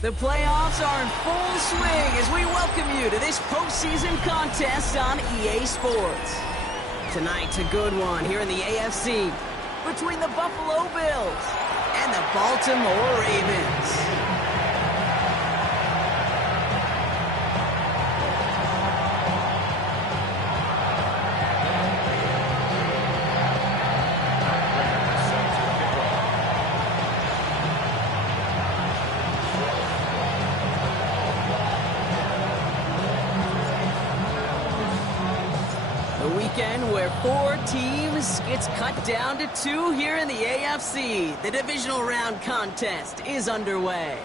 The playoffs are in full swing as we welcome you to this postseason contest on EA Sports. Tonight, a good one here in the AFC between the Buffalo Bills and the Baltimore Ravens. Where 4 teams gets cut down to 2 here in the AFC. The divisional round contest is underway.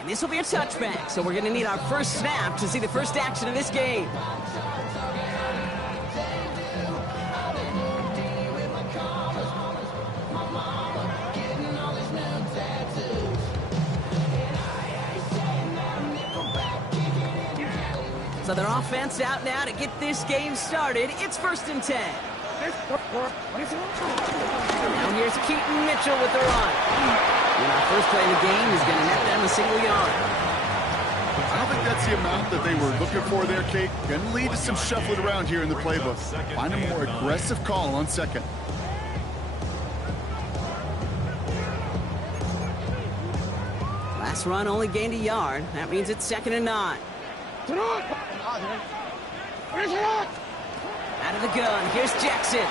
And this will be a touchback, so we're going to need our first snap to see the first action of this game. So their offense out now to get this game started. It's 1st and 10. Now here's Keaton Mitchell with the run. And our first play of the game is going to net them a single yard. I don't think that's the amount that they were looking for there, Kate. Going to lead to some shuffling around here in the playbook. Find a more aggressive call on second. Last run only gained a yard. That means it's 2nd and 9. Out of the gun, here's Jackson.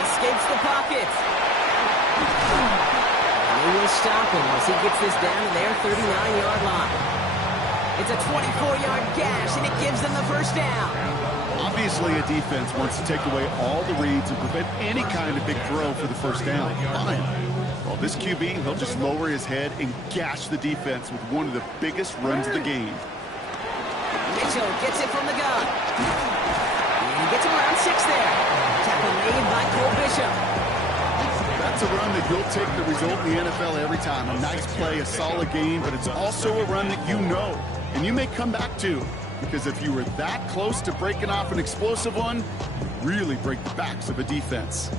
Escapes the pocket. And they will stop him as he gets this down to their 39-yard line. It's a 24-yard gash, and it gives them the first down. Obviously, a defense wants to take away all the reads and prevent any kind of big throw for the first down. Fine. Well, this QB, he'll just lower his head and gash the defense with one of the biggest runs of the game. Mitchell gets it from the gun. And he gets him around 6 there. Tackle made by Cole Bishop. That's a run that you'll take the result in the NFL every time. A nice play, a solid game, but it's also a run that you know, and you may come back to. Because if you were that close to breaking off an explosive one, you really break the backs of a defense.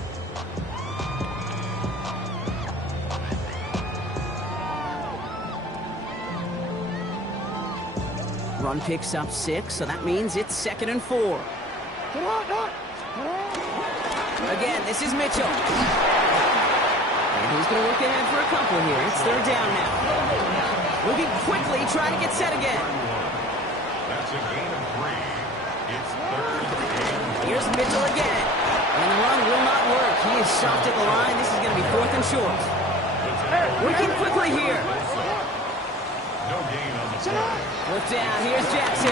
Run picks up 6, so that means it's 2nd and 4. Again, this is Mitchell. And he's going to look ahead for a couple here. It's 3rd down now. Moving quickly, trying to get set again. That's a gain of 3. It's 3rd and 8. Here's Mitchell again. And the run will not work. He is stopped at the line. This is going to be 4th and short. Working quickly here. No gain on the play. Look down, here's Jackson.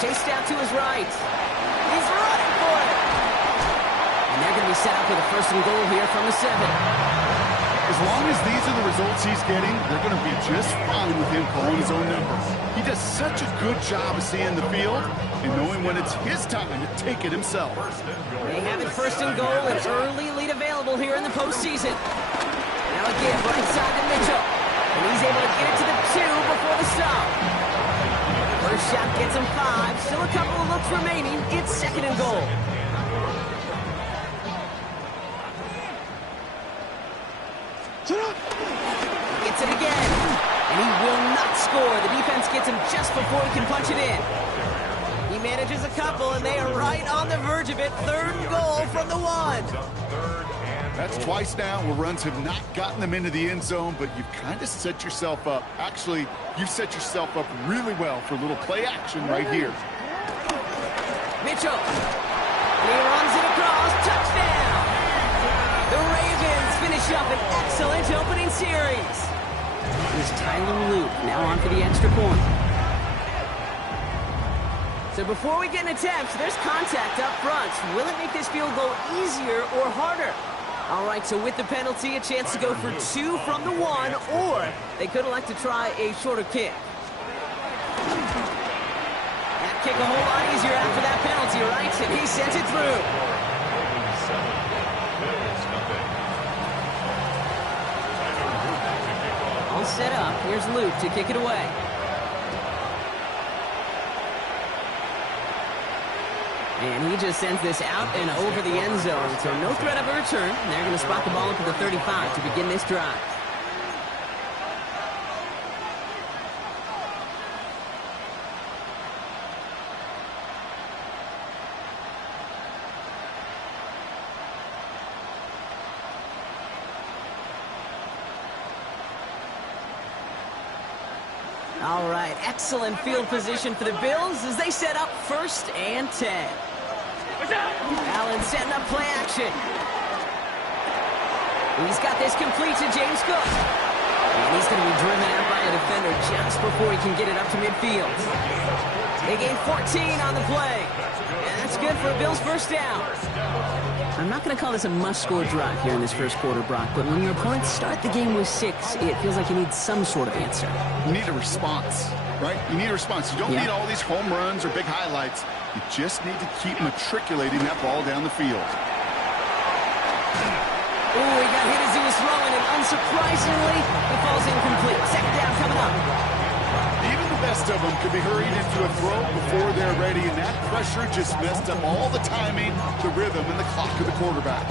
Chased out to his right. He's running for it. And they're going to be set up with a 1st and goal here from the 7. As long as these are the results he's getting, they're going to be just fine with him calling his own number. He does such a good job of seeing the field and knowing when it's his time to take it himself. They have it 1st and goal, an early lead available here in the postseason. Now again, right side to Mitchell. And he's able to get it to the 2 before the stop. First shot gets him 5. Still a couple of looks remaining. It's 2nd and goal. Gets it again. And he will not score. The defense gets him just before he can punch it in. He manages a couple, and they are right on the verge of it. 3rd and goal from the 1. That's twice now where runs have not gotten them into the end zone, but you've kind of set yourself up. Actually, you've set yourself up really well for a little play action right here. Mitchell. And he runs it across. Touchdown. The Ravens finish up an excellent opening series. Here's Tyler Luke now on for the extra point. So before we get an attempt, there's contact up front. Will it make this field goal easier or harder? All right, so with the penalty, a chance to go for 2 from the 1, or they could elect to try a shorter kick. That kick a whole lot easier after that penalty, right? And he sends it through. All set up. Here's Luke to kick it away. And he just sends this out and over the end zone. So no threat of a return. They're going to spot the ball up to the 35 to begin this drive. All right, excellent field position for the Bills as they set up 1st and 10. Allen setting up play action. He's got this complete to James Cook. And he's going to be driven out by a defender just before he can get it up to midfield. They gain 14 on the play. And that's good for a Bills 1st down. I'm not going to call this a must-score drive here in this 1st quarter, Brock, but when your opponents start the game with 6, it feels like you need some sort of answer. You need a response, right? You need a response. You don't need all these home runs or big highlights. You just need to keep matriculating that ball down the field. Ooh, he got hit as he was throwing, and unsurprisingly, he falls incomplete. 2nd down coming up. Even the best of them could be hurried into a throw before they're ready, and that pressure just messed up all the timing, the rhythm, and the clock of the quarterback.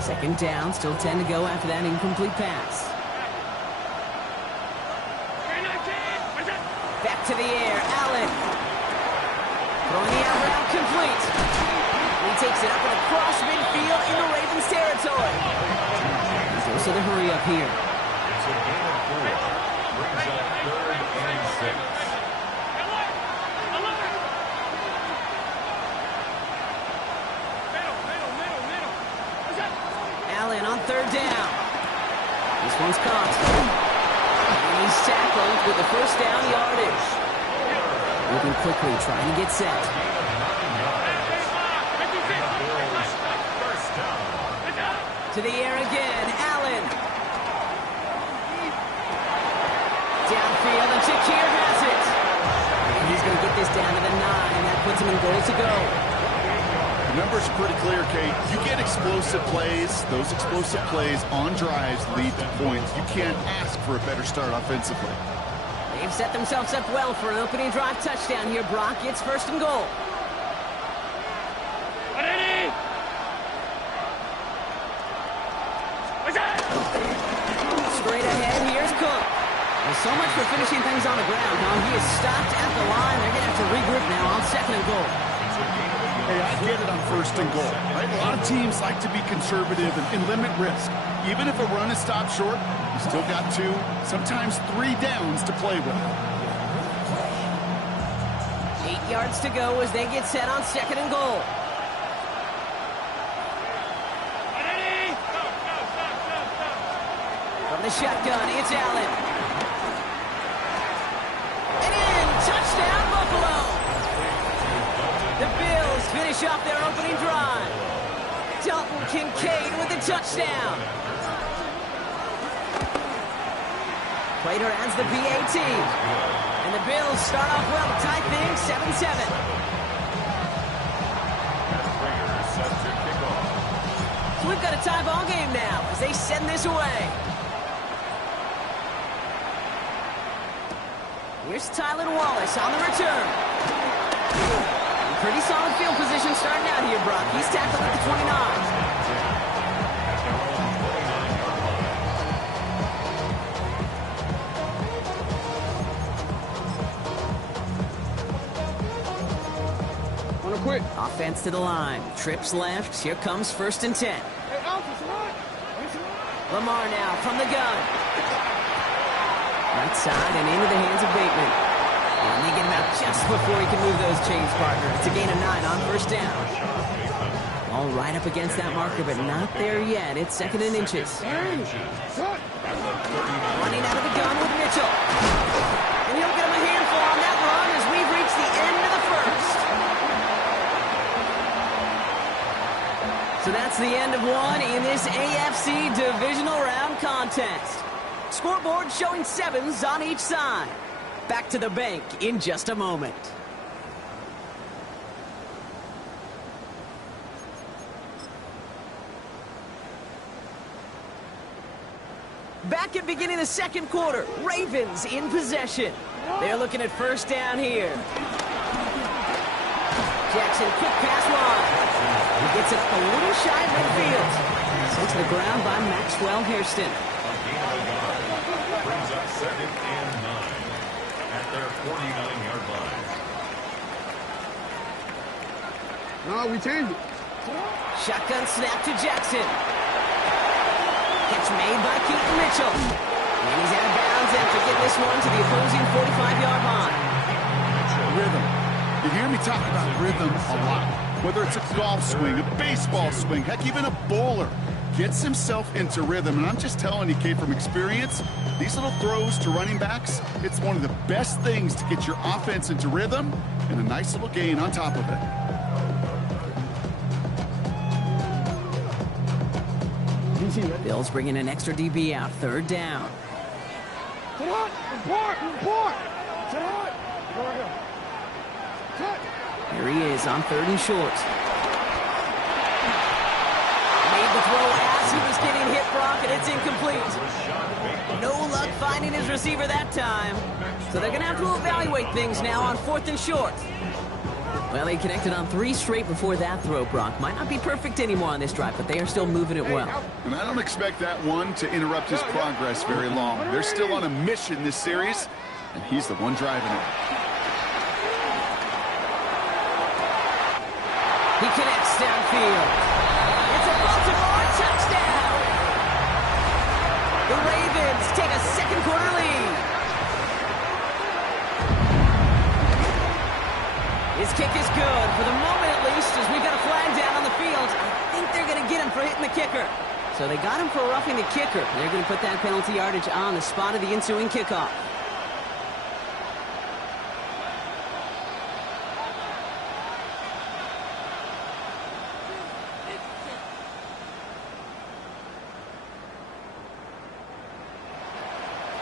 Second down, still 10 to go after that incomplete pass. Back to the air, Allen. Throwing the out route complete. He takes it up and across midfield into Ravens territory. So the hurry up here. It's a gain of 4. Brings up 3rd and 6. Allen on 3rd down. This one's caught. And he's tackled with the 1st down yardage. Moving quickly, trying to get set. To the air again, Allen. Downfield, and Shakir has it. And he's going to get this down to the 9. That puts him in goal to go. The numbers are pretty clear, Kate. You get explosive plays. Those explosive plays on drives lead to points. You can't ask for a better start offensively. They've set themselves up well for an opening drive touchdown here, Brock. It's 1st and goal. Straight ahead, here's Cook. Well, so much for finishing things on the ground, huh? He is stopped at the line. They're going to have to regroup now on 2nd and goal. Hey, I get it on 1st and goal, right? A lot of teams like to be conservative and limit risk. Even if a run is stopped short, you still got 2, sometimes 3 downs to play with. 8 yards to go as they get set on 2nd and goal. From the shotgun, it's Allen. And in, touchdown, Buffalo! The Bills finish off their opening drive. Dalton Kincaid with the touchdown. Prater adds the PAT. And the Bills start off well to tie things 7-7. So we've got a tie ball game now as they send this away. Here's Tylan Wallace on the return. Pretty solid field position starting out here, Brock. He's tackled at the 29. Quick. Offense to the line. Trips left. Here comes 1st and 10. Lamar now from the gun. Right side and into the hands of Bateman. And they get him out just before he can move those chains, partner. It's a gain of 9 on 1st down. All right up against that marker, but not there yet. It's 2nd and inches. Running out of the gun with Mitchell. And he'll get him a handful on that run as we've reached the end of the 1st. So that's the end of one in this AFC divisional round contest. Scoreboard showing 7s on each side. Back to the bank in just a moment. Back at beginning of the 2nd quarter, Ravens in possession. They're looking at 1st down here. Jackson, quick pass wide. He gets it up a little shy of midfield. Sent to the ground by Maxwell Hairston. Brings up 2nd and 9 at their 49-yard line. No, we changed it. Shotgun snap to Jackson. Catch made by Keaton Mitchell. And he's out of bounds after getting this one to the opposing 45-yard line. Rhythm. You hear me talk about rhythm a lot. Whether it's a golf swing, a baseball swing, heck, even a bowler gets himself into rhythm. And I'm just telling you, Kate, from experience, these little throws to running backs, it's one of the best things to get your offense into rhythm and a nice little gain on top of it. Bills bringing an extra DB out, third down. Sit hot. Report. Sit hot. There we go. Here he is on third and short. Made the throw as he was getting hit, Brock, and it's incomplete. No luck finding his receiver that time. So they're going to have to evaluate things now on fourth and short. Well, they connected on 3 straight before that throw, Brock. Might not be perfect anymore on this drive, but they are still moving it well. And I don't expect that one to interrupt his progress very long. They're still on a mission this series, and he's the one driving it. He connects downfield. It's a Baltimore touchdown! The Ravens take a second quarter lead. His kick is good, for the moment at least, as we've got a flag down on the field. I think they're going to get him for hitting the kicker. So they got him for roughing the kicker. They're going to put that penalty yardage on the spot of the ensuing kickoff.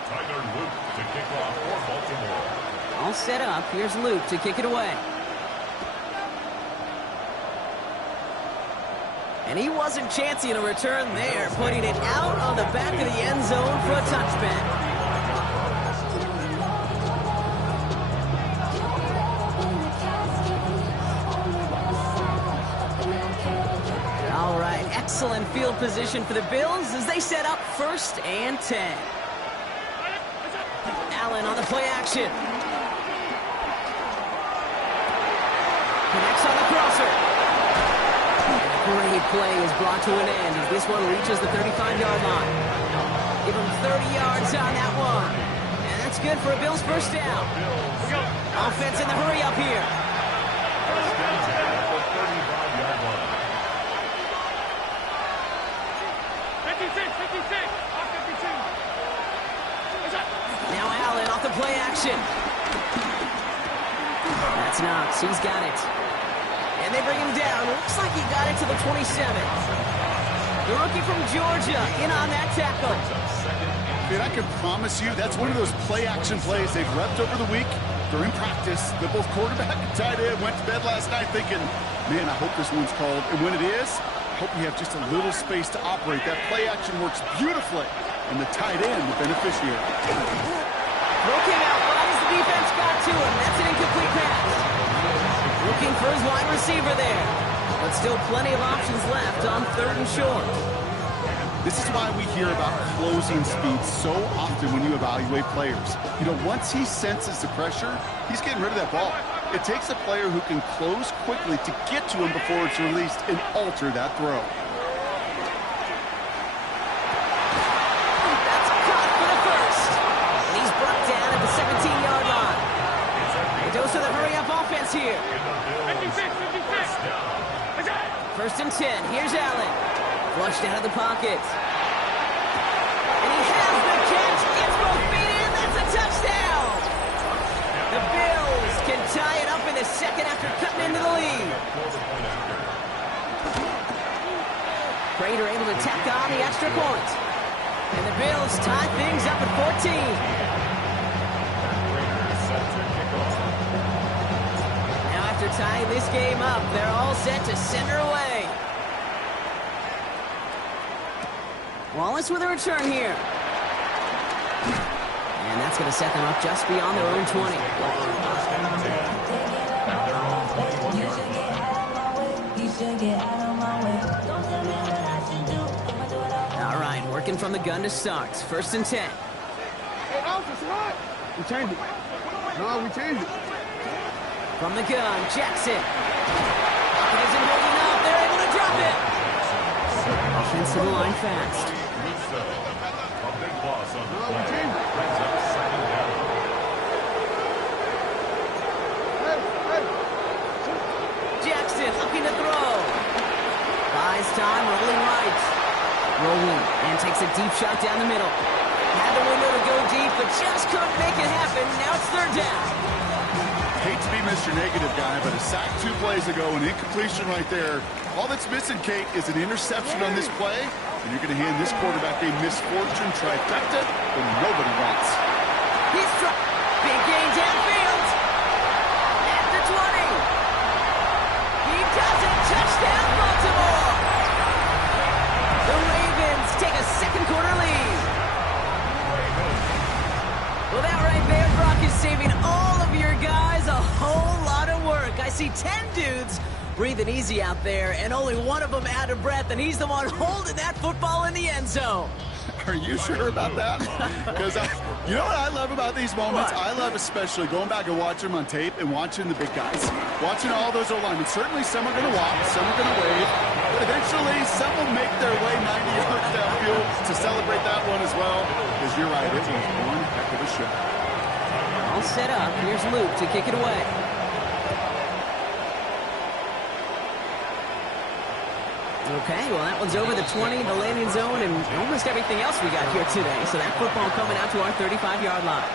Tyler Luke to kick off for Baltimore. All set up. Here's Luke to kick it away. And he wasn't chancing a return there, putting it out on the back of the end zone for a touchback. All right, excellent field position for the Bills as they set up 1st and 10. Allen on the play action. Connects on the crosser. Great play is brought to an end as this one reaches the 35-yard line. Give him 30 yards on that one. And that's good for a Bills first down. Offense in the hurry up here. First down at the 35-yard line. 56. Off 52. Now Allen off the play action. That's Knox. He's got it. And they bring him down. Looks like he got it to the 27. The rookie from Georgia in on that tackle. Man, I can promise you that's one of those play-action plays they've repped over the week during practice. The both quarterback and tight end went to bed last night thinking, man, I hope this one's called. And when it is, I hope you have just a little space to operate. That play-action works beautifully. And the tight end, the beneficiary. Throw came out right as the defense got to him. That's an incomplete pass. Looking for his wide receiver there. But still plenty of options left on 3rd and short. This is why we hear about closing speed so often when you evaluate players. You know, once he senses the pressure, he's getting rid of that ball. It takes a player who can close quickly to get to him before it's released and alter that throw. That's caught for the first. And he's brought down at the 17-yard line. A dose of the hurry-up offense here. 56. 1st and 10. Here's Allen. Flushed out of the pocket. And he has the catch. Gets both feet in. That's a touchdown. The Bills can tie it up in the second after cutting into the lead. Prater able to tack on the extra point. And the Bills tie things up at 14. Now after tying this game up, they're all set to send her away. Wallace with a return here. And that's going to set them up just beyond their own 20. All right, working from the gun to start. 1st and 10. Hey, officer, what? We changed it. No, we changed it. From the gun, Jackson. It is drop it. Offense to the line fast. A big loss on the play. Brings up second down. Jackson looking to throw. Buys time, rolling right. Rolling, and takes a deep shot down the middle. Had the window to go deep, but just couldn't make it happen. Now it's third down. Hate to be Mr. Negative guy, but a sack 2 plays ago, an incompletion right there. All that's missing, Kate, is an interception on this play, and you're going to hand this quarterback a misfortune trifecta that nobody wants. He's big gain downfield. At the 20. He does it. Touchdown, Baltimore. The Ravens take a second quarter lead. Well, that right there, Brock, is saving all of your guys a whole lot of work. I see 10 dudes breathing easy out there, and only one of them out of breath, and he's the one holding that football in the end zone. Are you sure about that? Because you know what I love about these moments? What? I love especially going back and watching them on tape and watching the big guys. Watching all those O-linemen. Certainly some are going to walk, some are going to wave. But eventually some will make their way 90 yards downfield to celebrate that one as well. Because you're right, it was one heck of a show. All set up. Here's Luke to kick it away. Okay, well, that one's over the 20, the landing zone, and almost everything else we got here today. So that football coming out to our 35-yard line.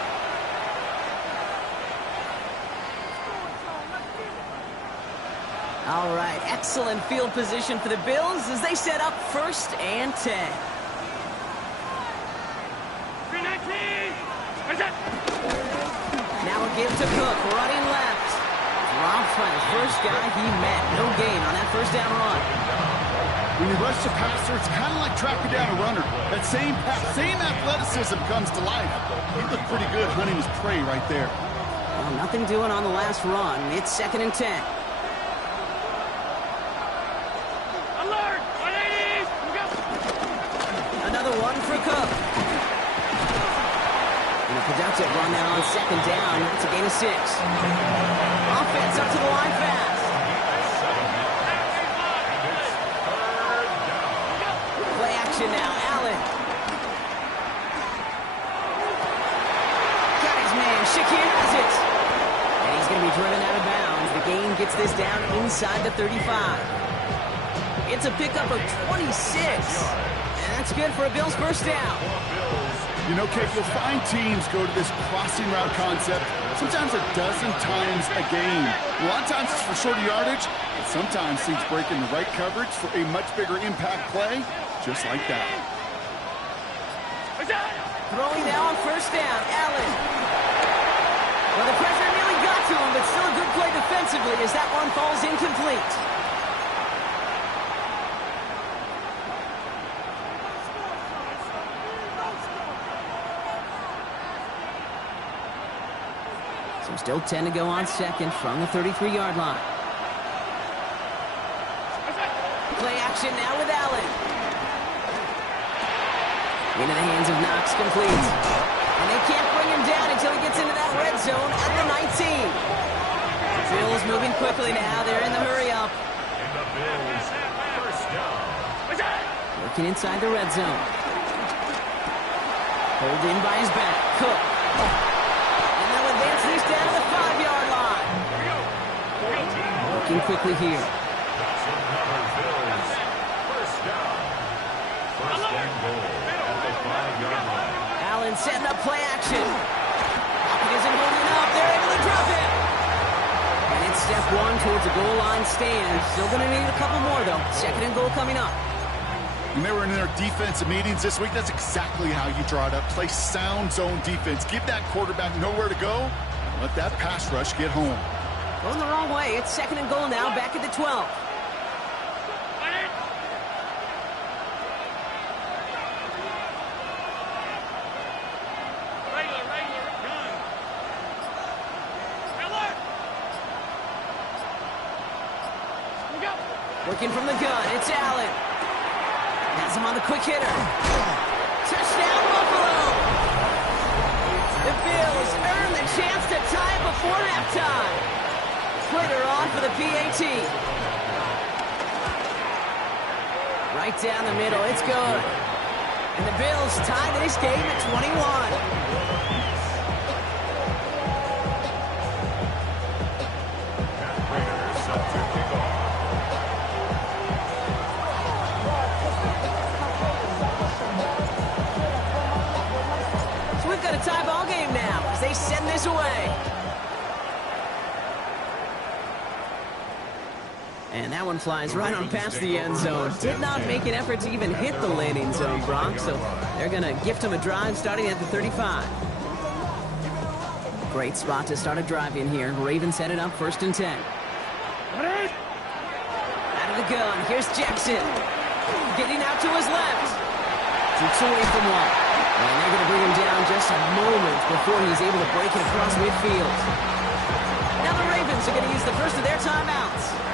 All right, excellent field position for the Bills as they set up 1st and 10. 319. Now a give to Cook, running left. Rob French, first guy he met. No gain on that first down run. When you rush the passer, it's kind of like tracking down a runner. That same athleticism comes to life. He looked pretty good hunting his prey right there. Well, nothing doing on the last run. It's 2nd and 10. Alert! 180s! Another one for Cook. And a productive run now on 2nd down. It's a gain of 6. Offense up to the line fast. Play action now. Allen. Got his man. Shakir has it. And he's going to be driven out of bounds. The gain gets this down inside the 35. It's a pickup of 26. And that's good for a Bills first down. You know, Kate, you'll find teams go to this crossing route concept sometimes a dozen times a game. A lot of times it's for shorter yardage, but sometimes teams break in the right coverage for a much bigger impact play, just like that. Throwing now on first down, Allen. Well, the pressure nearly got to him, but still a good play defensively as that one falls incomplete. So still 10 to go on second from the 33-yard line. Play action now with Allen. Into the hands of Knox, complete. And they can't bring him down until he gets into that red zone at the 19. Bills moving quickly now. They're in the hurry up. And the Bills first down. Working inside the red zone. Hold in by his back. Cook. And they'll advance this down to the 5-yard line. Working quickly here. That's another Bills first down. First and goal at the 5-yard line. Allen setting up play action. Pocket isn't holding up. They're able to drop it. And it's step one towards a goal line stand. Still going to need a couple more, though. 2nd and goal coming up. When they were in their defensive meetings this week, that's exactly how you draw it up. Play sound zone defense. Give that quarterback nowhere to go. Let that pass rush get home. Going the wrong way. It's 2nd and goal now, back at the 12. Working from the gun, it's Allen. Has him on the quick hitter. Touchdown, Buffalo! The Bills earn the chance to tie it before halftime. Slater on for the PAT. Right down the middle. It's good. And the Bills tie this game at 21. So we've got a tie ball game now as they send this away. And that one flies right on past the end zone. Did not make an effort to even hit the landing zone, Brock, so they're going to gift him a drive starting at the 35. Great spot to start a drive in here. Ravens headed up 1st and 10. Out of the gun, here's Jackson. Getting out to his left. Keeps away from one. And they're going to bring him down just a moment before he's able to break it across midfield. Now the Ravens are going to use the first of their timeouts.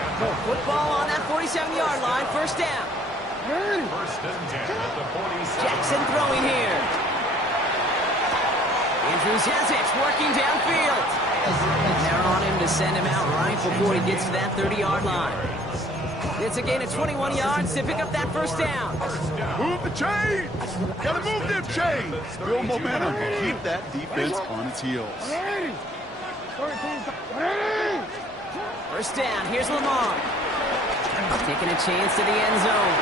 Football on that 47-yard line, 1st down. 1st and 10 at the 47. Jackson throwing here. Andrews has it, working downfield. And they're on him to send him out right before he gets to that 30-yard line. It's a gain of 21 yards to pick up that 1st down. Move the chains! Gotta move them chains! Build momentum. Keep that defense on its heels. 1st down, here's Lamar. Taking a chance to the end zone.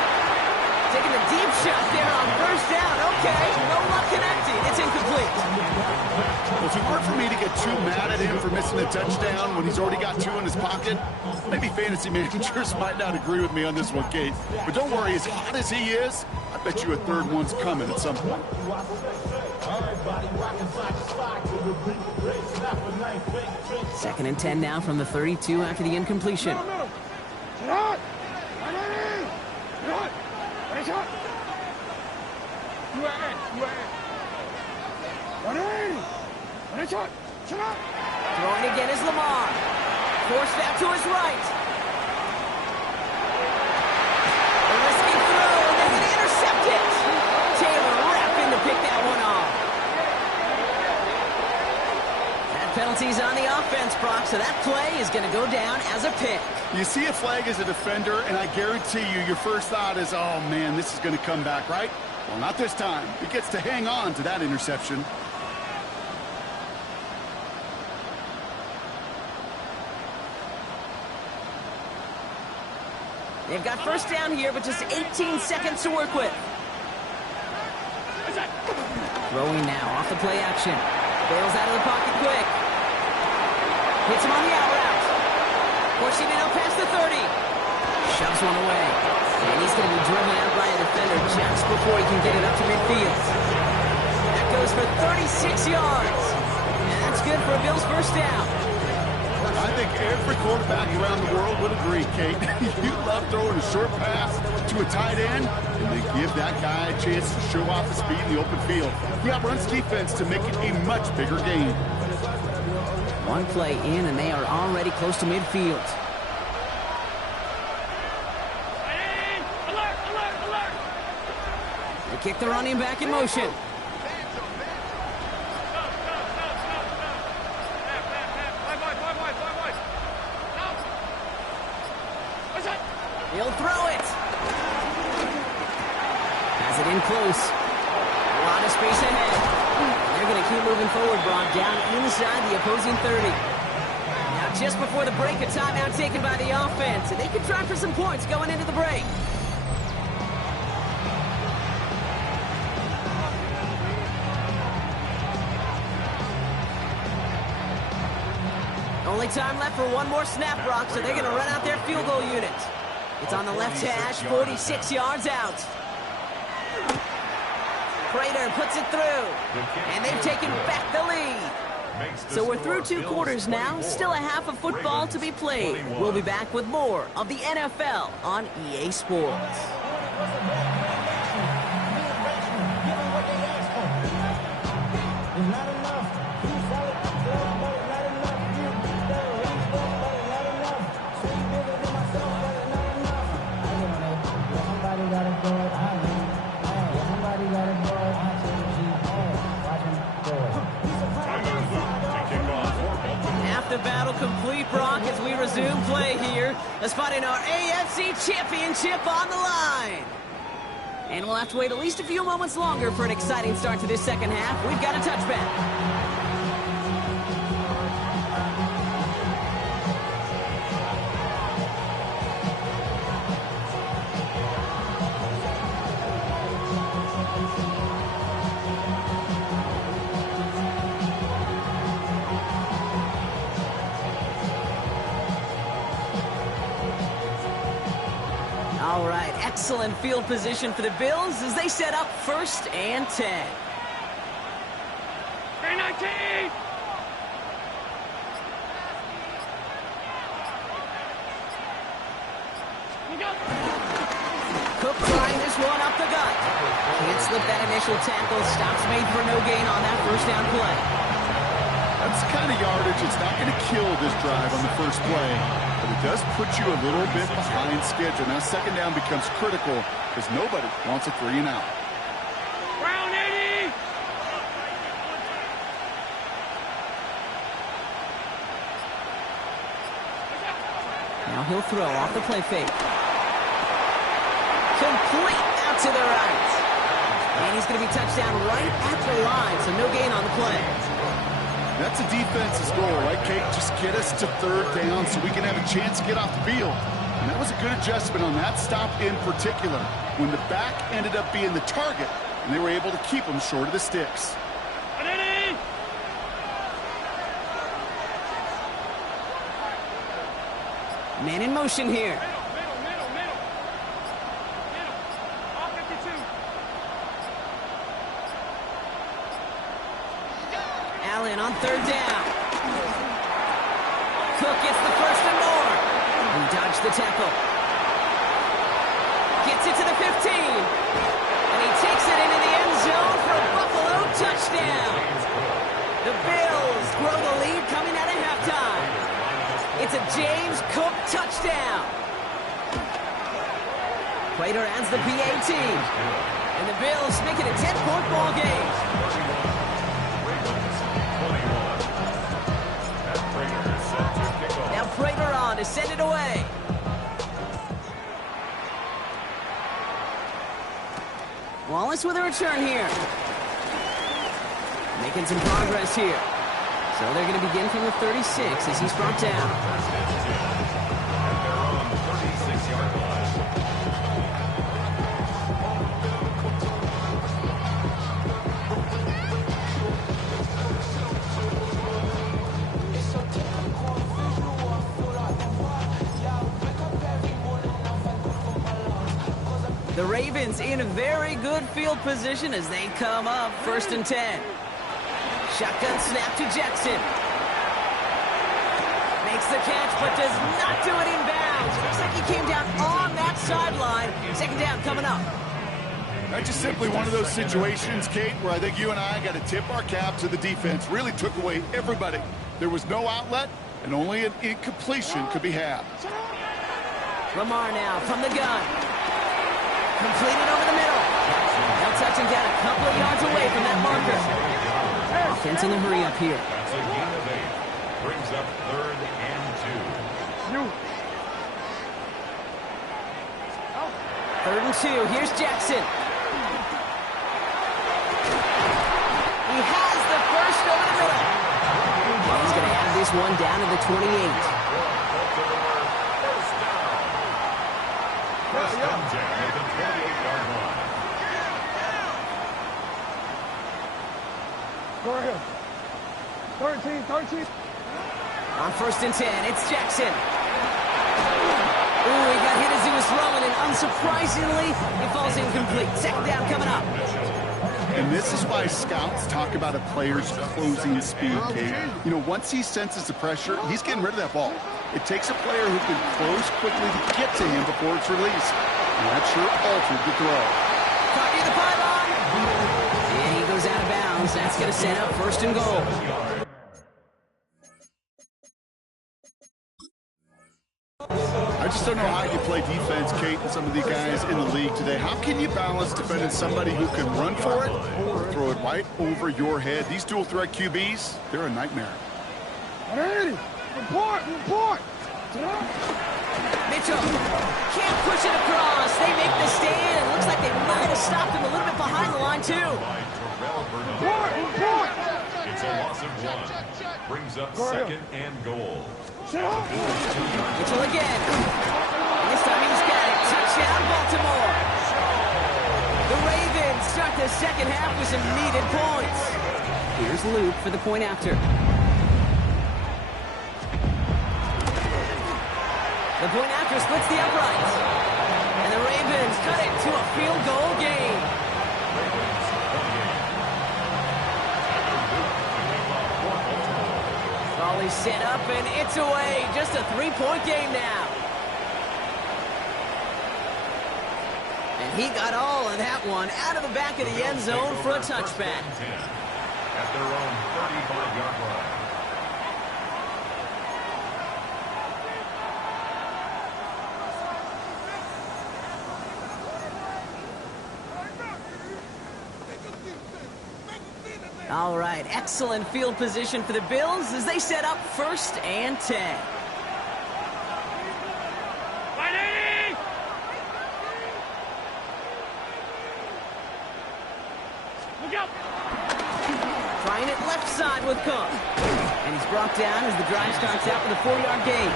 Taking a deep shot there on 1st down. Okay, no luck connecting. It's incomplete. Well, it's hard for me to get too mad at him for missing a touchdown when he's already got 2 in his pocket. Maybe fantasy managers might not agree with me on this one, Kate. But don't worry, as hot as he is, I bet you a 3rd one's coming at some point. 2nd and 10 now from the 32 after the incompletion. Throwing again is Lamar. Forced out to his right. A risky throw, and they're going to intercept it. Taylor rapping to pick that one off. Penalties on the offense, Brock, so that play is going to go down as a pick. You see a flag as a defender, and I guarantee you your first thought is, oh, man, this is going to come back, right? Well, not this time. He gets to hang on to that interception. They've got 1st down here, but just 18 seconds to work with. Throwing now off the play action. Bails out of the pocket quick. Hits him on the out route. Forcing it out past the 30. Shoves one away. And he's going to be driven out by a defender just before he can get it up to midfield. That goes for 36 yards. And that's good for a Bills 1st down. I think every quarterback around the world would agree, Kate. You love throwing a short pass to a tight end, and they give that guy a chance to show off his speed in the open field. He outruns defense to make it a much bigger game. One play in, and they are already close to midfield. They kick the running back in motion. He'll throw it. Has it in close. A lot of space ahead. They're going to keep moving forward, Brock, down inside the opposing 30. Now, just before the break, a timeout taken by the offense, and they could try for some points going into the break. Only time left for one more snap, Brock, so they're going to run out their field goal unit. It's on the left hash, 46 yards out. Prater puts it through, and they've taken back the lead. So we're through 2 quarters now, still a half of football to be played. We'll be back with more of the NFL on EA Sports. The battle complete, Brock, as we resume play here. Let's find our AFC Championship on the line. And we'll have to wait at least a few moments longer for an exciting start to this second half. We've got a touchback. All right, excellent field position for the Bills as they set up 1st and 10. K-19! Cook trying this one up the gut. Can't slip that initial tackle. Stops made for no gain on that 1st down play. That's the kind of yardage that's not going to kill this drive on the first play, but it does put you a little bit behind schedule. Now 2nd down becomes critical because nobody wants a 3 and out. Brown 80! Now he'll throw off the play fake. Complete out to the right. And he's going to be touchdown right at the line, so no gain on the play. That's a defense's goal, right, Kate? Just get us to 3rd down so we can have a chance to get off the field. And that was a good adjustment on that stop in particular, when the back ended up being the target, and they were able to keep him short of the sticks. Man in motion here. Middle. All 52. Allen on 3rd down. Cook gets the 1st and more. He dodged the tackle. Gets it to the 15. And he takes it into the end zone for a Buffalo touchdown. The Bills grow the lead coming out of halftime. It's a James Cook touchdown. Prater adds the PAT. And the Bills make it a 10-point ball game. Now Prater on to send it away. Wallace with a return here. Making some progress here. So they're going to begin from the 36 as he's brought down. And they're on the 36-yard line. The Ravens in a very good field position as they come up 1st and 10. Shotgun snap to Jackson. Makes the catch, but does not do it in bounds. Looks like he came down on that sideline. 2nd down coming up. That's just simply one of those situations, Kate, where I think you and I got to tip our cap to the defense. Really took away everybody. There was no outlet, and only an incompletion could be had. Lamar now from the gun. Completed over the middle. Now touching down a couple of yards away from that marker. Offense in the hurry up here. That's a gain of 8. Brings up 3rd and 2. 3rd and 2. Here's Jackson. He has the 1st over the middle. He's going to have this one down to the 28. First and 10 at the 28-yard line. Go ahead. 13. On 1st and 10, it's Jackson. Ooh, he got hit as he was throwing, and unsurprisingly, it falls incomplete. 2nd down coming up. And this is why scouts talk about a player's closing speed, Kate. You know, once he senses the pressure, he's getting rid of that ball. It takes a player who can close quickly to get to him before it's released. And that sure altered the throw. Caught near the pylon. And he goes out of bounds. That's going to set up 1st and goal. I just don't know how you play defense, Kate, and some of the guys in the league today. How can you balance defending somebody who can run for it or throw it right over your head? These dual threat QBs, they're a nightmare. Ready. Report. Mitchell can't push it across. They make the stand. Looks like like they might have stopped him a little bit behind the line, too. By Terrell Bernard. Report. It's a loss of 1. Brings up second and goal. Sit up. Mitchell again. And this time he's got it. Touchdown, Baltimore. The Ravens start the second half with some needed points. Here's Luke for the point after. The point after splits the uprights. And the Ravens cut it to a field goal game. Volley set up and it's away. Just a 3-point game now. And he got all of that one out of the back of the end zone for a touchback. At their own 35-yard line. All right, excellent field position for the Bills as they set up 1st and 10. Look out. Trying it left side with Cook. And he's brought down as the drive starts out with a 4-yard gain.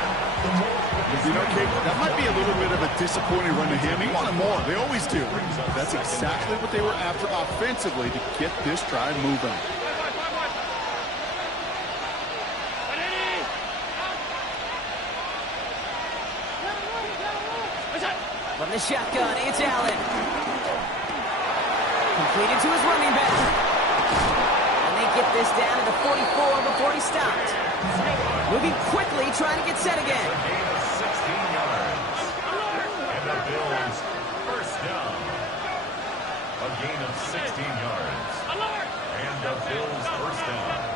You know, Kate, that might be a little bit of a disappointing run to him. He wanted more. They always do. That's exactly what they were after offensively to get this drive moving. From the shotgun, it's Allen. Completed to his running back. And they get this down to the 44 before he stopped. Moving quickly, trying to get set again. A gain of 16 yards. And the Bills first down. A gain of 16 yards. And the Bills first down.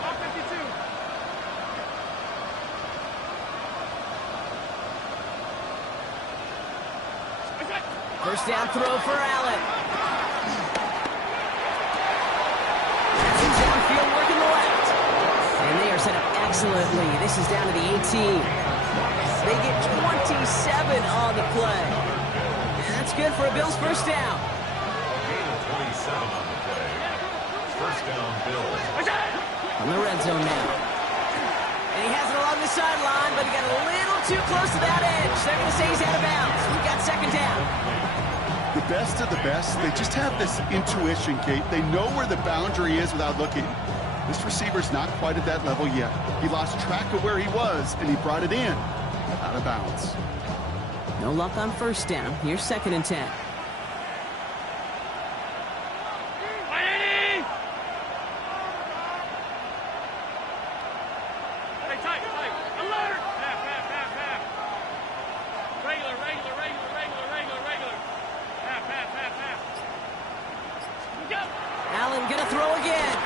First down throw for Allen. Passing downfield, working the left. And they are set up excellently. This is down to the 18. They get 27 on the play. And that's good for a Bills first down. Gain of 27 on the play. First down, Bills. On the red zone now. And he has it along the sideline, but he got a little too close to that edge. They're going to say he's out of bounds. We've got second down. The best of the best, they just have this intuition, Kate. They know where the boundary is without looking. This receiver's not quite at that level yet. He lost track of where he was, and he brought it in. Out of bounds. No luck on first down. Here's 2nd and 10. Allen gonna throw again.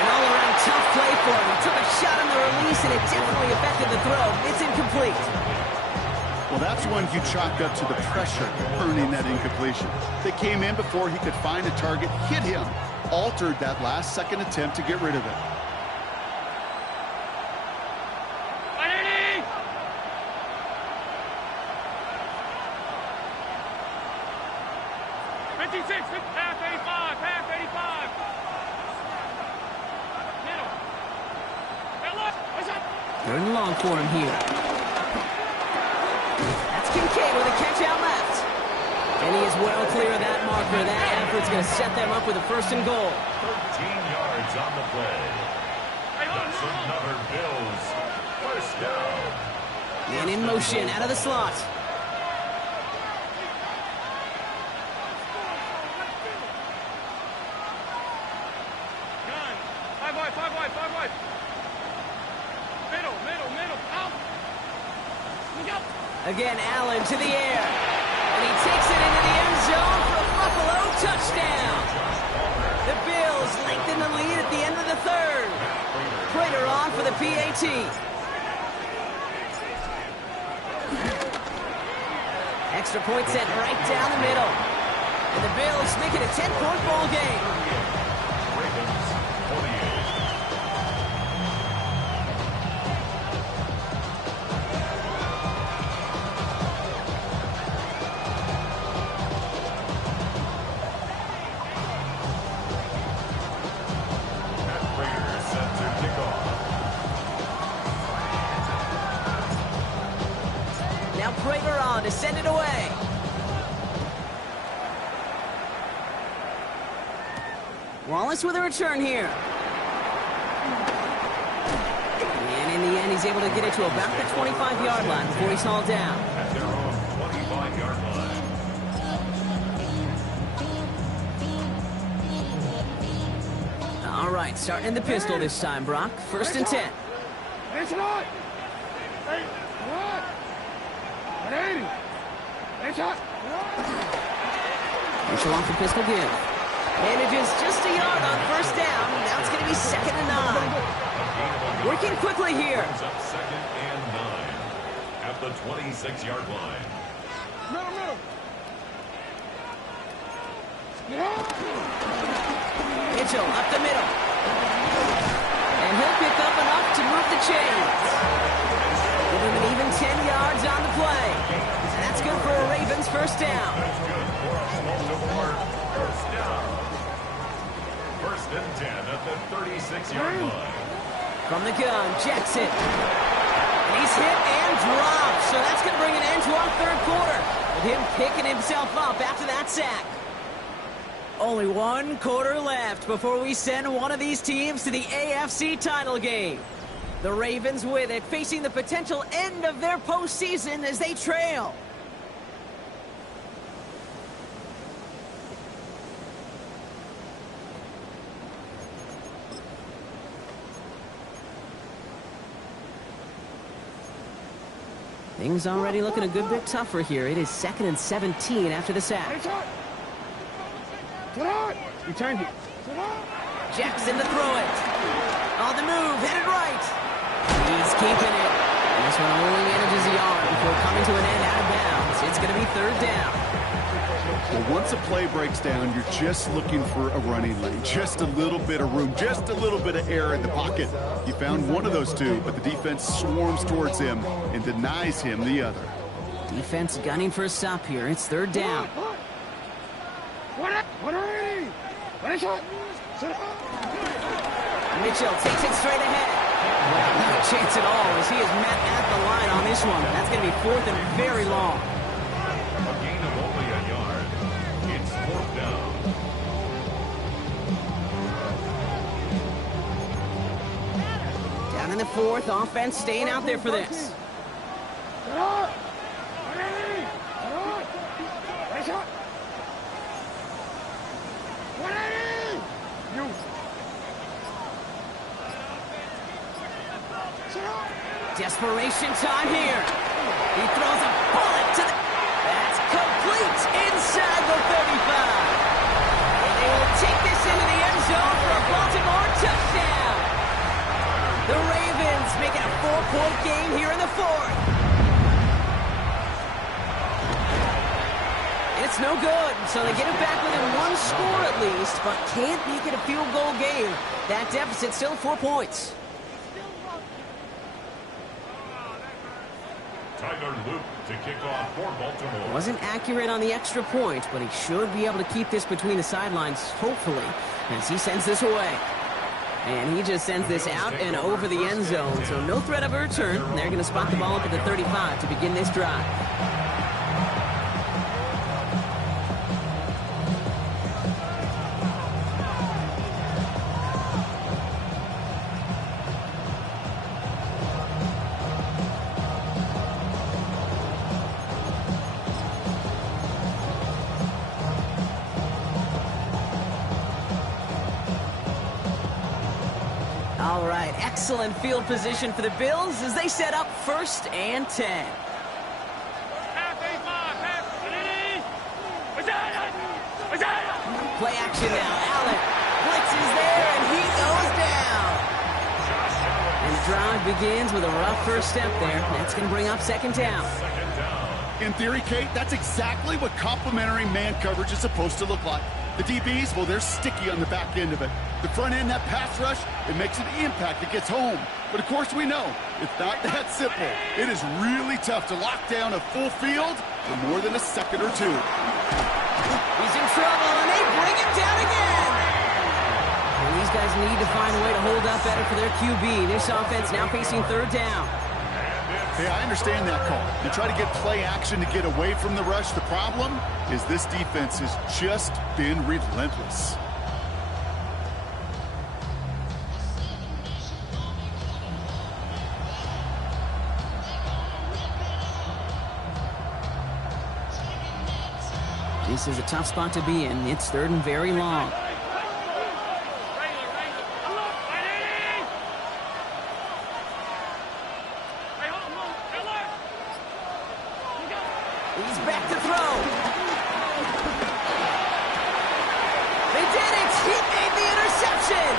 An all-around tough play for him. He took a shot on the release, and it definitely affected the throw. It's incomplete. Well, that's one you chalk up to the pressure earning that incompletion. They came in before he could find a target, hit him, altered that last-second attempt to get rid of it. Third and long for him here. That's Kincaid with a catch out left. And he is well clear of that marker. That effort's going to set them up with a 1st and goal. 13 yards on the play. That's another Bills first down. And in motion out of the slot. Five wide. Middle, out. Look out. Again, Allen to the air. And he takes it into the end zone for a Buffalo touchdown. The Bills lengthen the lead at the end of the 3rd. Prater on for the PAT. Extra point set right down the middle. And the Bills make it a 10-point ball game. Ravens 48. Prater on to send it away. Wallace with a return here. And in the end, he's able to get it to about the 25-yard line before he's hauled down. At their own 25-yard line. All right, starting in the pistol this time, Brock. 1st and 10. It's not. Hey, what? 180. It's hot. Mitchell off the pistol give. Manages just a yard on 1st down. Now it's going to be 2nd and 9. Working quickly here. Brings up 2nd and 9 at the 26-yard line. Middle. Mitchell up the middle. And he'll pick up enough to move the chains. Give him an even 10 yards on the play. And that's good for a Ravens 1st down. That's good for a Baltimore 1st down. 1st and 10 at the 36-yard line. From the gun, Jackson. And he's hit and dropped. So that's going to bring an end to our 3rd quarter. With him picking himself up after that sack. Only 1 quarter left before we send one of these teams to the AFC title game. The Ravens with it, facing the potential end of their postseason as they trail. Things already looking a good bit tougher here. It is 2nd and 17 after the sack. It's hot. He turned it. Jackson to throw it. On the move, headed right. He's keeping it. And this one only manages a yard before coming to an end out of bounds. It's going to be 3rd down. Well, once a play breaks down, you're just looking for a running lane. Just a little bit of room, just a little bit of air in the pocket. He found one of those two, but the defense swarms towards him and denies him the other. Defense gunning for a stop here. It's 3rd down. 180. It's hot. Mitchell takes it straight ahead. Well, not a chance at all as he is met at the line on this one. That's going to be 4th and very long. A gain of only a yard. It's 4th down. Down in the 4th, offense staying out there for this. Desperation time here. He throws a bullet to the... That's complete inside the 35. And they will take this into the end zone for a Baltimore touchdown. The Ravens making a 4-point game here in the 4th. And it's no good, so they get it back within 1 score at least, but can't make it a field goal game. That deficit still 4 points. Tyler Luke to kick off for Baltimore. Wasn't accurate on the extra point, but he should be able to keep this between the sidelines, hopefully, as he sends this away. And he just sends this out and over the end zone, so no threat of a return. They're going to spot the ball up at the 35 to begin this drive. All right, excellent field position for the Bills as they set up 1st and 10. Play action now. Allen. Blitz is there, and he goes down. And the drive begins with a rough first step there. That's going to bring up 2nd down. 2nd down. In theory, Kate, that's exactly what complementary man coverage is supposed to look like. The DBs, well, they're sticky on the back end of it. The front end, that pass rush, it makes an impact. It gets home. But, of course, we know it's not that simple. It is really tough to lock down a full field for more than a second or two. He's in trouble, and they bring him down again. And these guys need to find a way to hold up better for their QB. This offense now facing 3rd down. Hey, I understand that call. You try to get play action to get away from the rush. The problem is this defense has just been relentless. This is a tough spot to be in. It's third and very long. He's back to throw. They did it! He made the interception!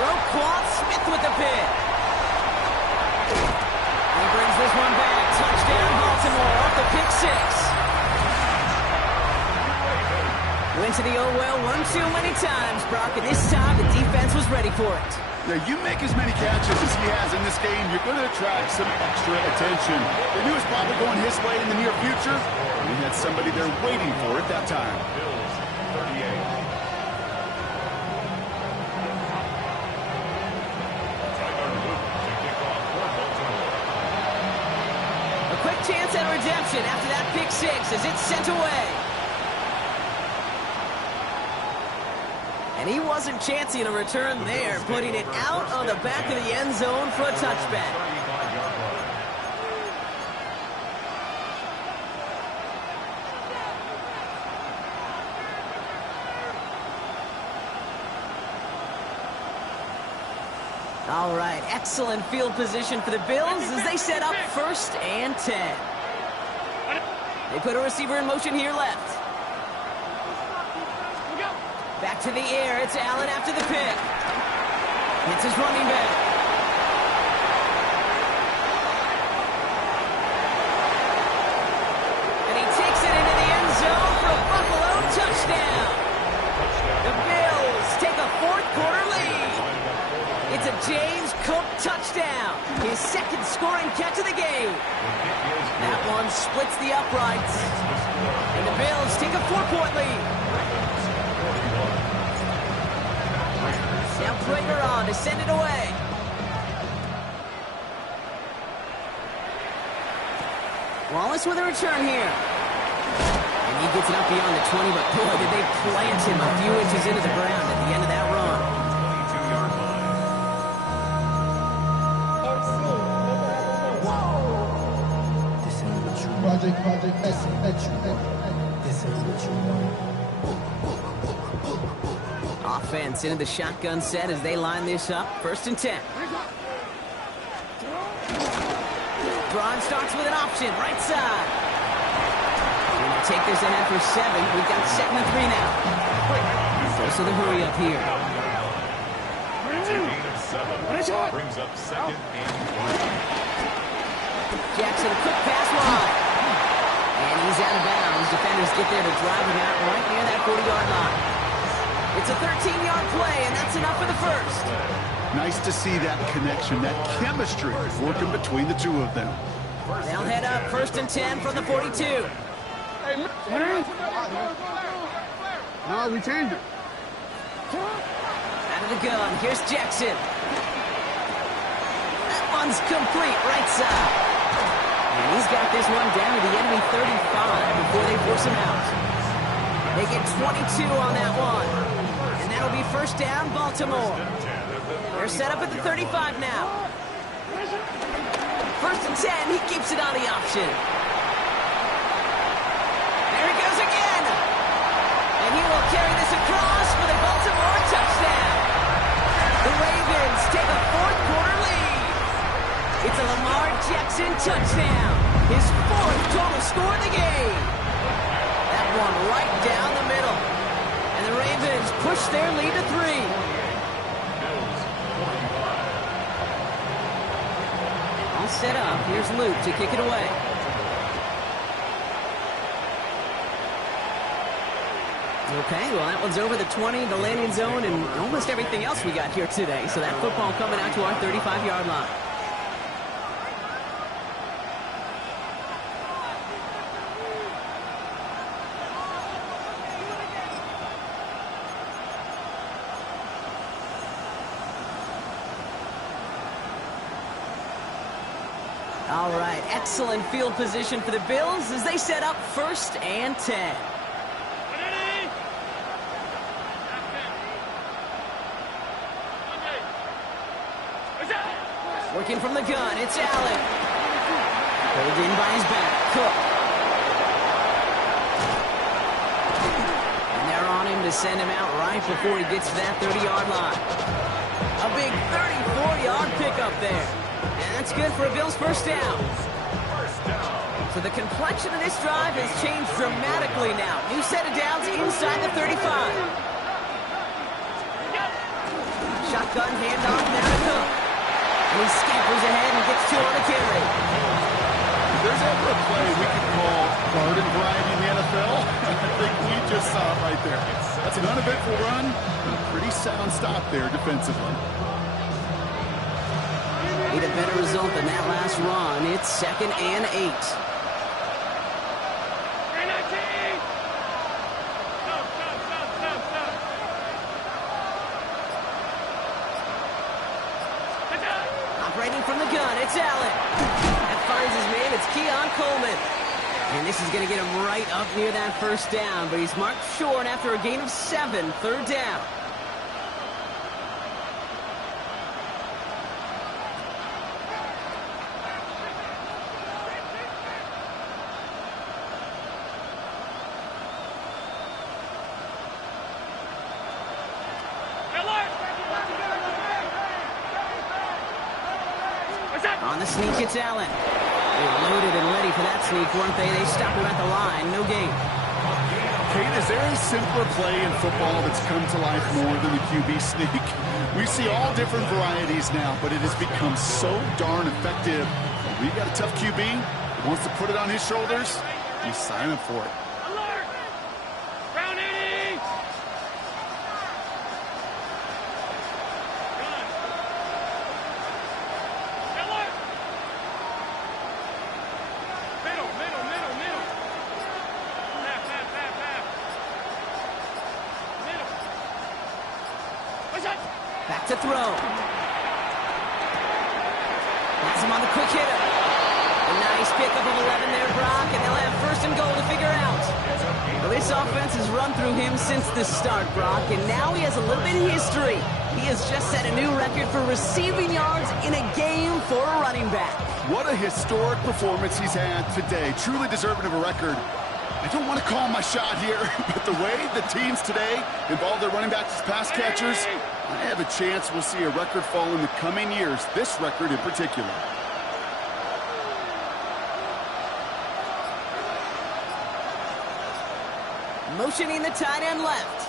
Roquan Smith with the pick. He brings this one back. Touchdown Baltimore off the pick six. Went to the oh well one too many times, Brock, and this time the defense was ready for it. Yeah, you make as many catches as he has in this game, you're going to attract some extra attention. They knew it was probably going his way in the near future. We had somebody there waiting for it that time. Bills 38. Tyler Luke to kick off for Baltimore. A quick chance at redemption after that pick six as it's sent away. And he wasn't chancing a return there, putting it out on the back of the end zone for a touchback. 35-yard line. All right, excellent field position for the Bills as they set up 1st and 10. They put a receiver in motion here left. Back to the air, it's Allen after the pick. It's his running back. And he takes it into the end zone for a Buffalo touchdown. The Bills take a fourth-quarter lead. It's a James Cook touchdown, his second scoring catch of the game. That one splits the uprights. And the Bills take a 4-point lead. Now Prager on to send it away. Wallace with a return here. And he gets it up beyond the 20, but boy, did they plant him a few inches into the ground at the end of that run. 22-yard line. This ain't what you Project, this ain't what you want. Offense into the shotgun set as they line this up. 1st and 10. Braun starts with an option, right side. Going to take this ahead for 7. We've got 2nd and 3 now. Close to the hurry up here. It's a gain of 7. Brings up 2nd and 3. Jackson, a quick pass wide. And he's out of bounds. Defenders get there to drive him out right near that 40-yard line. It's a 13-yard play, and that's enough for the first. Nice to see that connection, that chemistry working between the two of them. They'll head up 1st and 10 from the 42. No, we changed it. Out of the gun, here's Jackson. That one's complete, right side. And he's got this one down to the enemy 35 before they force him out. They get 22 on that one. And that'll be 1st down, Baltimore. They're set up at the 35 now. 1st and 10, he keeps it on the option. There he goes again. And he will carry this across for the Baltimore touchdown. The Ravens take a 4th-quarter lead. It's a Lamar Jackson touchdown. His 4th total score of the game. That one right down the middle. And the Ravens push their lead to 3. All set up. Here's Luke to kick it away. Okay, well, that one's over the 20, the landing zone, and almost everything else we got here today. So that football coming out to our 35-yard line. All right, excellent field position for the Bills as they set up 1st and 10. Working from the gun, it's Allen. Pulled in by his back, Cook. And they're on him to send him out right before he gets to that 30-yard line. A big 34-yard pickup there. And that's good for a Bills first down. So the complexion of this drive has changed dramatically now. New set of downs inside the 35. Shotgun handoff now to Cook. And he scampers ahead and gets 2 on the carry. If there's ever a play we could call garden variety in the NFL, I think we just saw it right there. That's an uneventful run, and a pretty sound stop there defensively. Need a better result than that last run. It's 2nd and 8. Operating from the gun, it's Allen. That finds his man, it's Keon Coleman. And this is going to get him right up near that first down, but he's marked short after a gain of 7, 3rd down. On the sneak, it's Allen. They were loaded and ready for that sneak, weren't they? They stopped him at the line. No gain. Kate, is there a simpler play in football that's come to life more than the QB sneak? We see all different varieties now, but it has become so darn effective. When you got a tough QB who wants to put it on his shoulders, you sign up for it. Back to throw. Has him on the quick hitter. A nice pickup of 11 there, Brock, and they'll have 1st and goal to figure out. Well, this offense has run through him since the start, Brock, and now he has a little bit of history. He has just set a new record for receiving yards in a game for a running back. What a historic performance he's had today. Truly deserving of a record. I don't want to call my shot here, but the way the teams today involve their running backs as pass catchers, I have a chance we'll see a record fall in the coming years, this record in particular. Motioning the tight end left.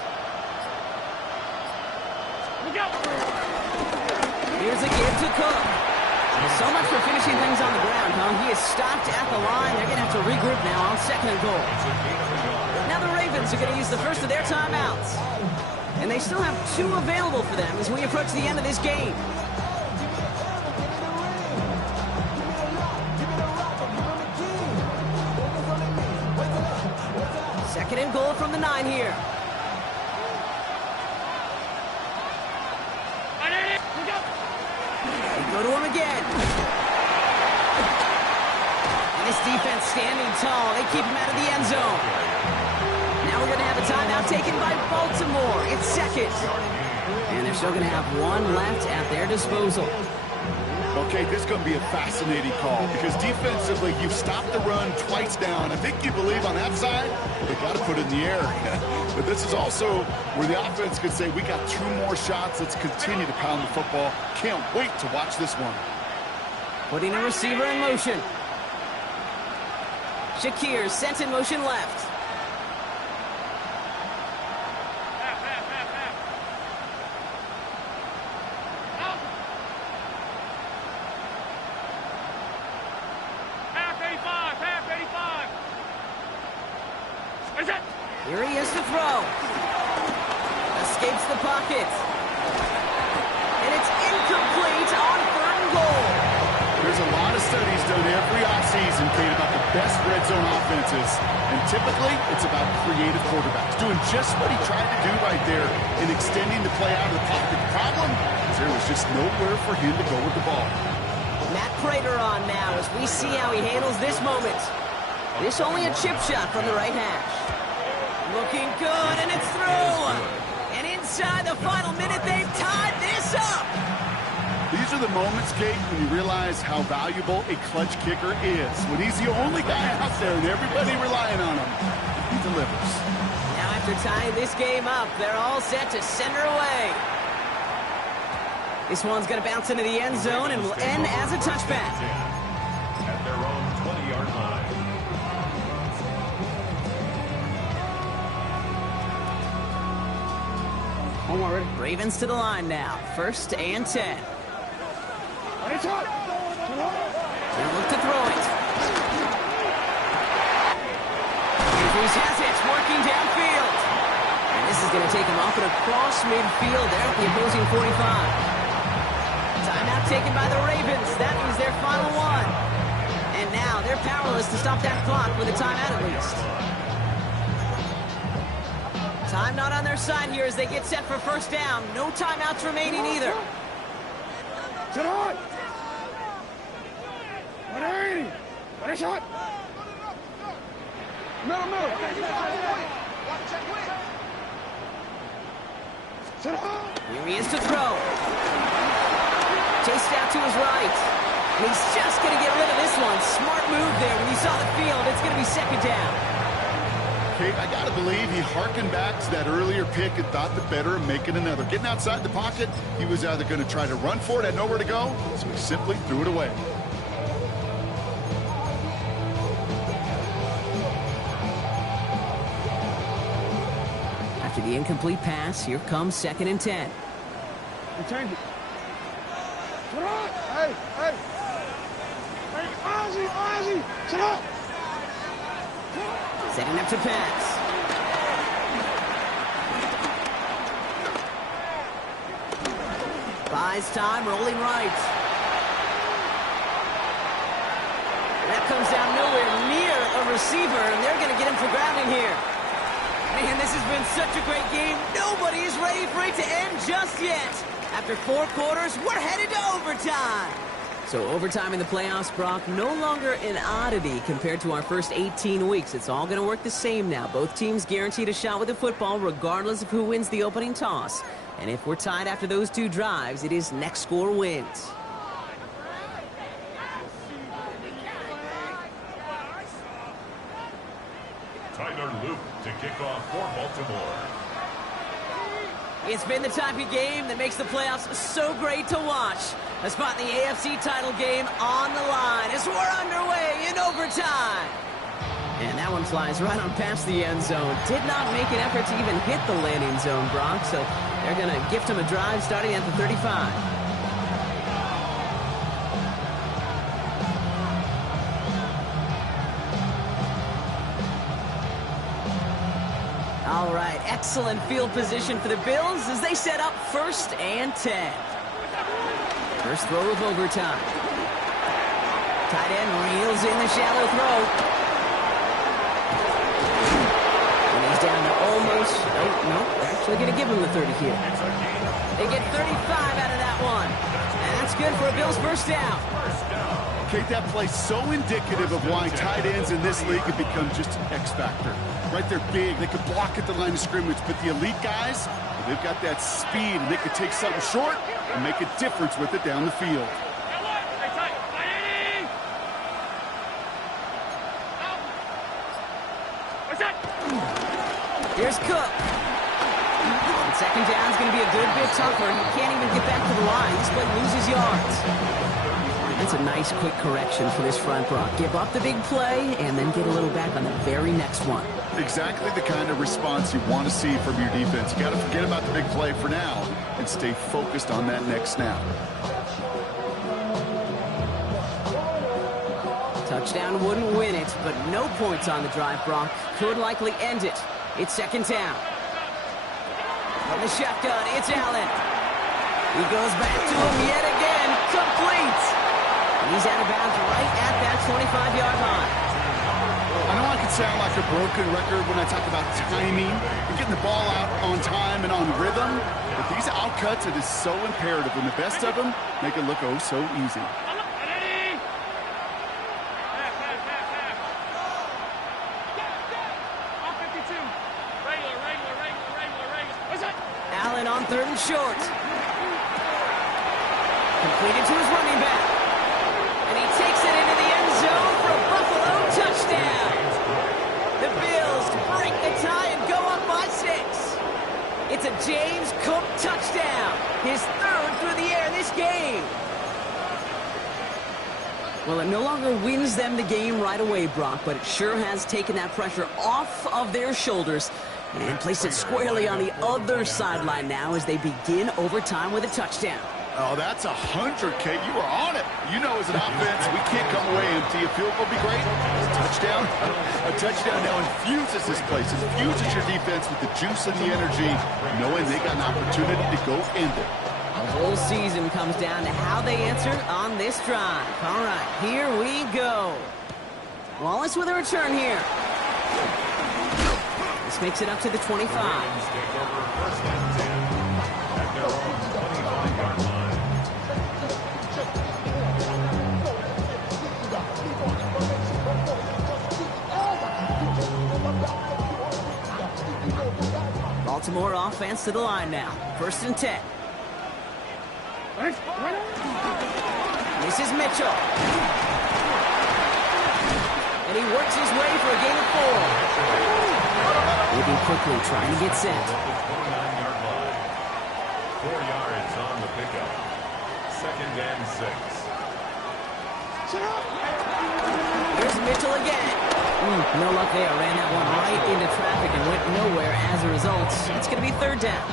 Here's a give to Cook. So much for finishing things on the ground, huh? He is stopped at the line. They're going to have to regroup now on 2nd and goal. Now the Ravens are going to use the first of their timeouts. And they still have 2 available for them as we approach the end of this game. Second and goal from the 9 here. They go to him again. And this defense standing tall. They keep him out of the end zone. Now we're going to have a timeout taken by Baltimore. It's 2nd. And they're still going to have 1 left at their disposal. Okay, this is going to be a fascinating call because defensively, you've stopped the run twice down. I think you believe on that side, they got to put it in the air. But this is also where the offense could say, we got 2 more shots. Let's continue to pound the football. Can't wait to watch this one. Putting a receiver in motion. Shakir sent in motion left. Here he is to throw. Escapes the pocket. And it's incomplete on 3rd and goal. There's a lot of studies done every offseason, Kate, about the best red zone offenses. And typically, it's about creative quarterbacks doing just what he tried to do right there in extending the play out of the pocket. The problem is there was just nowhere for him to go with the ball. Matt Prater pressure on now as we see how he handles this moment. This only a chip shot from the right hash. Looking good, and it's through. And inside the final minute, they've tied this up. These are the moments, Kate, when you realize how valuable a clutch kicker is. When he's the only guy out there and everybody relying on him, he delivers. Now after tying this game up, they're all set to send her away. This one's going to bounce into the end zone and will end as a touchback. At their own 20-yard line. Ravens to the line now. 1st and 10. They'll look to throw it. Andrews has it, working downfield. And this is going to take him off and across midfield there at the opposing 45. Timeout taken by the Ravens. That means their final one. And now they're powerless to stop that clock with a timeout at least. Time not on their side here as they get set for 1st down. No timeouts remaining either. Sit on! 180! What a shot! Middle! Sit on! Here he is to throw. Chased out to his right. And he's just going to get rid of this one. Smart move there. When you saw the field, it's going to be 2nd down. Kate, I got to believe he harkened back to that earlier pick and thought the better of making another. Getting outside the pocket, he was either going to try to run for it, had nowhere to go, so he simply threw it away. After the incomplete pass, here comes 2nd and 10. Change it. Sit on! Hey! Hey, Ozzie! Sit up! Setting up to pass. Buys time, rolling right. That comes down nowhere near a receiver, and they're going to get him for grounding here. Man, this has been such a great game. Nobody is ready for it to end just yet. After 4 quarters, we're headed to overtime. So overtime in the playoffs, Brock, no longer an oddity compared to our first 18 weeks. It's all going to work the same now. Both teams guaranteed a shot with the football regardless of who wins the opening toss. And if we're tied after those 2 drives, it is next score wins. Tyler Luke to kick off for Baltimore. It's been the type of game that makes the playoffs so great to watch. A spot in the AFC title game on the line as we're underway in overtime. And that one flies right on past the end zone. Did not make an effort to even hit the landing zone, Brock. So they're going to gift him a drive starting at the 35. All right, excellent field position for the Bills as they set up 1st and 10. First throw of overtime. Tight end reels in the shallow throw. And he's down to almost, no, they're actually going to give him the 30 here. They get 35 out of that one. And that's good for a Bills 1st down. Kate, that play's so indicative of why tight ends in this league have become just an X factor. Right, they're big, they could block at the line of scrimmage, but the elite guys, they've got that speed, and they could take something short and make a difference with it down the field. Here's Cook. And 2nd down is going to be a good bit tougher. He can't even get back to the line. This play loses yards. That's a nice quick correction for this front, Brock. Give up the big play and then get a little back on the very next one. Exactly the kind of response you want to see from your defense. You got to forget about the big play for now and stay focused on that next snap. Touchdown wouldn't win it, but no points on the drive, Brock. Could likely end it. It's 2nd down. From the shotgun, it's Allen. He goes back to him yet again. Complete. And he's out of bounds right at that 25-yard line. I know I can sound like a broken record when I talk about timing and getting the ball out on time and on rhythm, but these outcuts, it is so imperative, and the best of them make it look oh so easy. third and short. Completed to his running back. And he takes it into the end zone for a Buffalo touchdown. The Bills break the tie and go up by 6. It's a James Cook touchdown. His third through the air this game. Well, it no longer wins them the game right away, Brock, but it sure has taken that pressure off of their shoulders and placed it squarely on the other sideline now as they begin overtime with a touchdown. Oh, that's 100, Kate. You were on it. You know, as an offense, we can't come away empty. A field goal will be great. A touchdown. A touchdown now infuses this place. Infuses your defense with the juice and the energy, knowing they got an opportunity to go end it. The whole season comes down to how they answer on this drive. All right, here we go. Wallace with a return here. This makes it up to the 25. Baltimore offense to the line now. 1st and 10. This is Mitchell. And he works his way for a gain of 4. Moving quickly, trying to get set. 4 yards on the pickup. 2nd and 6. Here's Mitchell again. No luck there. Ran that one right into traffic and went nowhere as a result. It's going to be 3rd down.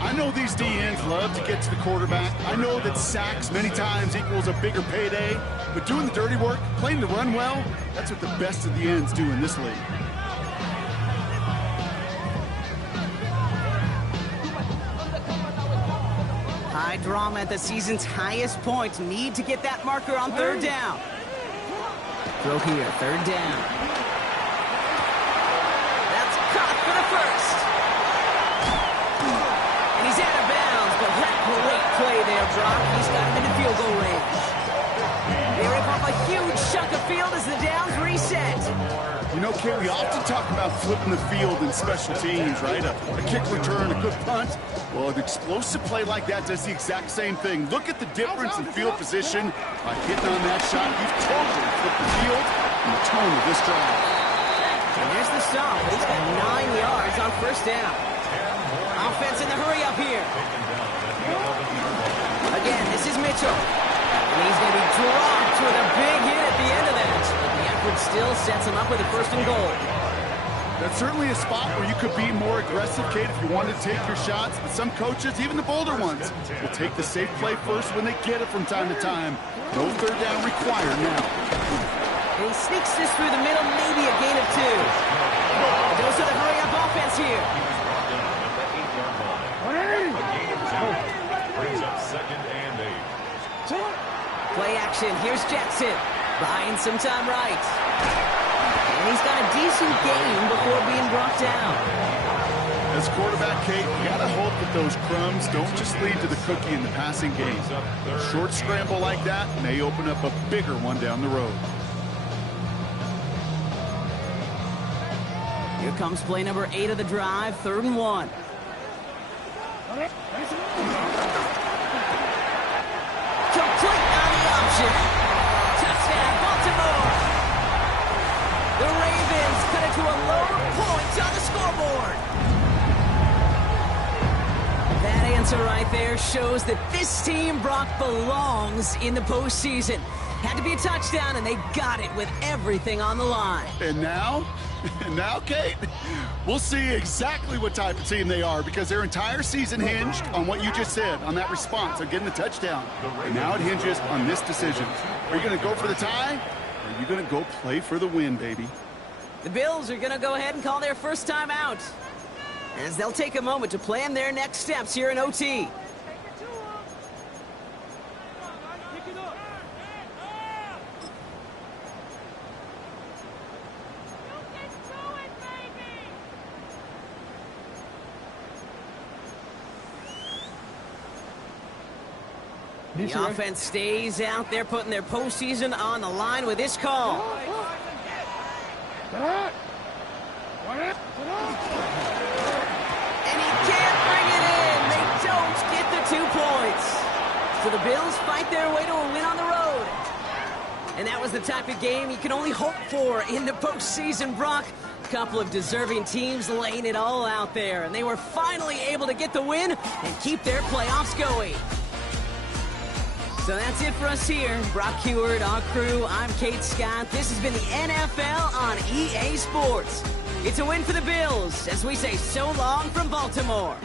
I know these DNs love to get to the quarterback. I know that sacks many times equals a bigger payday. But doing the dirty work, playing the run well, that's what the best of the ends do in this league. High drama at the season's highest point. Need to get that marker on 3rd down. Throw here, 3rd down. That's caught for the first. And he's out of bounds, but that great play there, Brock. He's got him into field goal range. They rip off a huge chunk of field as the downs reset. You know, Kate, we often talk about flipping the field in special teams, right? A kick return, a good punt. Well, an explosive play like that does the exact same thing. Look at the difference in field position. By hitting on that shot, you've totally flipped the field and the tone of this drive. And there's the stop. He's got 9 yards on 1st down. Offense in the hurry up here. Again, this is Mitchell. And he's going to be dropped with a big hit at the end of that. But the effort still sets him up with a 1st and goal. That's certainly a spot where you could be more aggressive, Kate, if you wanted to take your shots. But some coaches, even the bolder ones, will take the safe play first when they get it from time to time. No 3rd down required now. And he sneaks this through the middle, maybe a gain of 2. Goes to the hurry-up offense here. Brings up 2nd and 8. Play action. Here's Jackson. Buying some time right. And he's got a decent gain before being brought down. As quarterback, Kate, you got to hope that those crumbs don't just lead to the cookie in the passing game. A short scramble like that may open up a bigger one down the road. Here comes play number 8 of the drive, 3rd and 1. Complete on the option. Touchdown, Baltimore. The Ravens cut it to a low point on the scoreboard. That answer right there shows that this team, Brock, belongs in the postseason. Had to be a touchdown, and they got it with everything on the line. And now, Kate, we'll see exactly what type of team they are because their entire season hinged on what you just said, on that response, on getting the touchdown. And now it hinges on this decision. Are you going to go for the tie, or are you going to go play for the win, baby? The Bills are going to go ahead and call their first time out, as they'll take a moment to plan their next steps here in OT. The offense stays out there, putting their postseason on the line with this call. And he can't bring it in. So the Bills fight their way to a win on the road. And that was the type of game you can only hope for in the postseason, Brock. A couple of deserving teams laying it all out there, and they were finally able to get the win and keep their playoffs going. So that's it for us here. Brock Huard, our crew, I'm Kate Scott. This has been the NFL on EA Sports. It's a win for the Bills as we say so long from Baltimore.